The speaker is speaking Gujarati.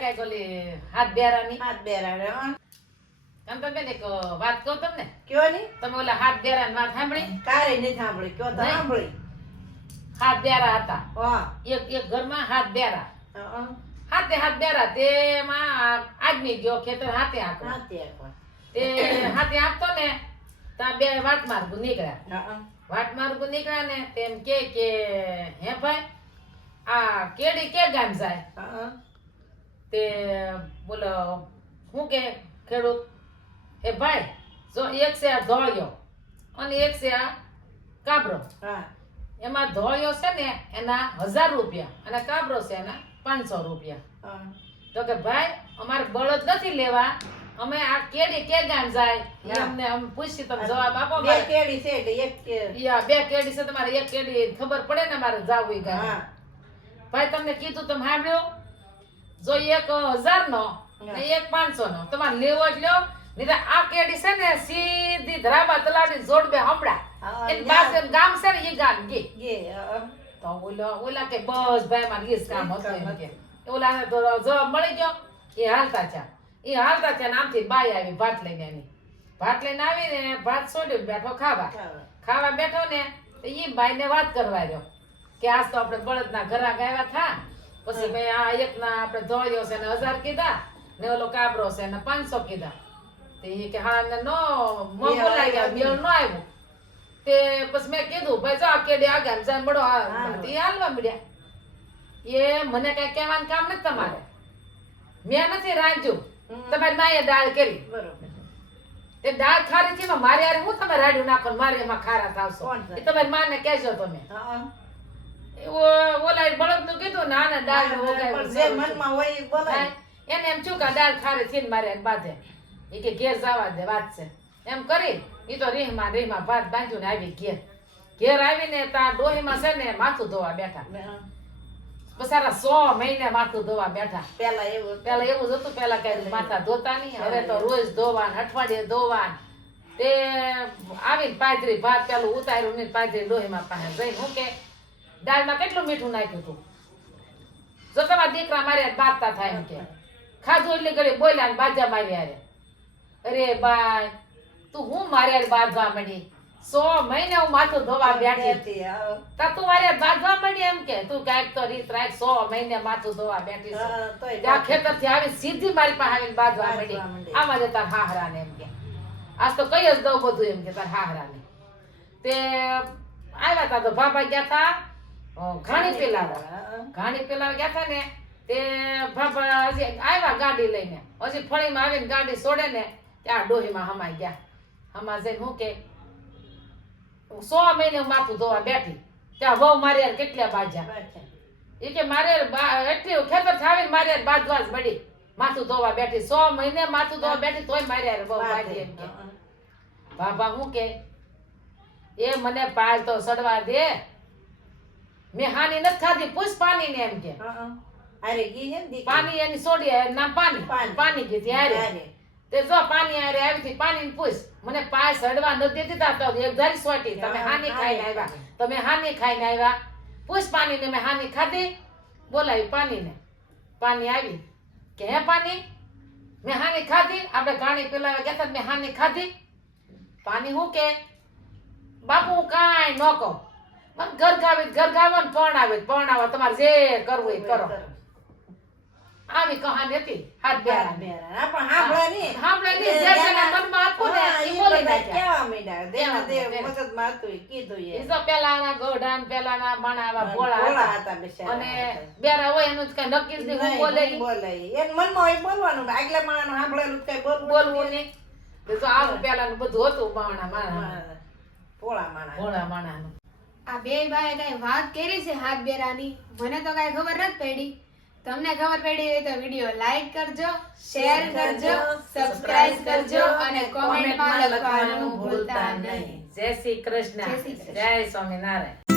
થાય કોલી હાથ બેરાની. હાથ બેરા. આમ તો એક વાત કહું તમને. કયો ની? તમે ઓલા હાથ બેરાની વાત સાંભળી? કારે નહીં સાંભળી કયો તો સાંભળી. હાથ બેરા હતા. એક એક ઘરમાં હાથ બેરા. હાથે હાથ બેરા તેમાં આજની ગયો ખેતર હાથે હાથ હાથે તે હાથે આપતો ને ત્યાં બે વાટ માર્ગું નીકળ્યા. વાટ માર્ગું નીકળ્યા ને તેમ કે કે હે ભાઈ આ કેડી કે ગામ જાય. તે બોલો શું કે ખેડૂત? એ ભાઈ જો એક છે આ ધોળિયો અને એક છે આ કાબરો. હા. એમાં ધોળિયો છે ને એના હજાર રૂપિયા અને કાબરો છે એના પાંચસો રૂપિયા. હં. તો કે ભાઈ અમારે બળદ નથી લેવા. અમે આ કેડી કે ગામ જાય. અમને અમે પૂછી તમે જવાબ આપો બે. કેડી છે એટલે એક કે- યા, બે કેડી છે તમારે એક કેડી ખબર પડે ને મારે જાવું ગામ ભાઈ તમને કીધું તમે સાંભળ્યું? જો એક હજાર નો ને એક પાંચસો નો તમારે લેવો જ લ્યો. નહીં આ કેડી છે ને સીધી ધરાબા તલાડી જોડ બે હમણાં એની પાસે ગામ છે ને એ ગામ ગે, તો ઓલો ઓલા કે બસ ભાઈ મારે ગીસ કામ હતું ઓલા તો જવાબ મળી ગયો. એ હાલતા છે એ હાલતા છે ને આમથી બાઈ આવી ભાત લઈને એની ભાત લઈને આવીને ભાત સોડ્યો બેઠો ખાવા. ખાવા. બેઠો ને તો ભાઈ બાઈને વાત કરવા રહ્યો કે આજ તો આપણે બળદના ઘરા ગાયવા થા. પછી મેં આ એકના આપણે ધોળિયો છે ને હજાર કીધા ને ઓલો કાબરો છે ને પાંચસો કીધા. તે ઈ કે હા ને નો મોં બોલાઈ ગયા મેળ નો આવ્યો તે પછી મેં કીધું ભાઈ જો કેડી આગળ જાય હાલો. તે હાલવા મળ્યા એ મને કઈ કહેવાનું કામ નથી તમારે. મેં નથી રાંધ્યું. હમ. તમારી માએ દાળ કરી. બરોબર. તે દાળ ખારી છે મારે હું તમે રાડ્યું નાખો મારે મારી એમાં ખારા થાવશો. એ તમારી માને કહેજો તમે. હં. ઓ- ઓલા બળદનું કીધું ને આને દાળ જે મનમાં હોય એ બોલાય. એને એમ છું દાળ ખારી છે મારે બાંધે. એ કે ઘેર જવા દે વાત છે. એમ કરી એ તો રીહમાં રીહમાં ભાત બાંધ્યું ને આવી ઘેર. ઘેર આવીને તા ડોહીમાં છે ને માથું ધોવા બેઠા. બસારા સો મહિને માથું ધોવા બેઠા. પેલા એવું પેલા એવું જ હતું પેલા કઈ માથા ધોતા નહીં. હવે તો રોજ ધોવાન અઠવાડિયે ધોવાન. તે આવીને પાથરી ભાત પેલું ઉતાર્યું ને પાથરી ડોહીમાં પાસે જઈને હું કે દાળમાં કેટલું મીઠું નાખ્યું તું? જો તમારા દીકરા મારે બાજતા થાય એમ કે. ખાધું એટલે ઘડી બોલ્યા ને બાજા મારી હારે અરે બાય તું હું મારે બાંધવા માંડી? સો મહિને હું માથું ધોવા બેઠી. હતી. તા તું મારે બાંધવા માંડી એમ કે? તું ક્યાંક તો રીત રાખ સો મહિને માથું ધોવા બેઠી ત્યાં ખેતરથી આવી સીધી મારી પાસે આવીને બાંધવા માંડી. આમાં જતા હાહરા હાહરાને એમ કે. આજ તો કઈ જ દઉં બધું એમ કે તાર હાહરાને. તે આવ્યા તા તો ભાભા ગયા તા. ઘાણી પેલાવા. ઘાણી પેલા ગયા હતા ને તે બાબા હજી આવ્યા ગાડી લઈને. હજી ફળીમાં આવીને ગાડી છોડે ને ત્યાં ડોહીમાં હમાઈ ગયા. હમા જઈને હું કે સો મહિને હું માથું ધોવા બેઠી. ત્યાં વહુ મારી યાર કેટલા બાજ્યા? એ કે મારે એટલી ખેતર થાવીને મારી યાર બાજવા જ મળી. માથું ધોવા બેઠી. સો મહિને માથું ધોવા બેઠી તોય મારી યાર બહુ બાજી એમ કે. બાબા હું કે એ મને પાલ તો સડવા દે. મેં હાની નથી ખાધી પૂછ પાણી ને એમ કે. અરે હારે હે ને પાણી એની સોડી ના પાણી. પાણી. કીધી અરે. તે જો પાણી હારે આવી થી પાણી પૂછ. મને પાય સડવા નથી દેતી તા તો એક ધારી સોટી. તમે હાની ખાઈને આવ્યા. તમે હાની ખાઈને આવ્યા. પૂછ પાણી ને મેં હાની ખાધી? બોલાવી પાણી ને પાણી આવી. કે હે પાણી? મેં હાની ખાધી? આપણે ગાણી પેલા ગયા હતા મેં હાની ખાધી? પાણી હું કે? બાપુ હું કાંઈ ન કહું. મને ઘર ગાવે ઘર ગાવે ને પણ આવે પણ આવે. તમારે જે કરવું એ કરો. આવી કહાની હતી. હાથ બેરા બેરા. પણ જે જેના મનમાં ને એ બોલી એ કીધું એ. પેલાના ગોઢાન પેલાના ભણાવા ભોળા ભોળા હતા. બિચારા. અને હોય એનું જ કઈ નક્કી જ નહીં બોલે બોલે ઈ. મનમાં હોય બોલવાનું આગલા કઈ બોલવું બોલવું નહીં. તો આવું પેલાનું બધું હતું બાવણા માણા ભોળા ભોળા માણાનું. આ બે ભાઈ કઈ વાત કરી છે હાથ બેરાની? મને તો કઈ ખબર નથી પડી. તમને ખબર પડી હોય તો વીડિયો લાઈક કરજો શેર કરજો સબસ્ક્રાઇબ કરજો અને કોમેન્ટમાં લખવાનું ભૂલતા નહીં. જય શ્રી કૃષ્ણ. જય સ્વામિનારાયણ.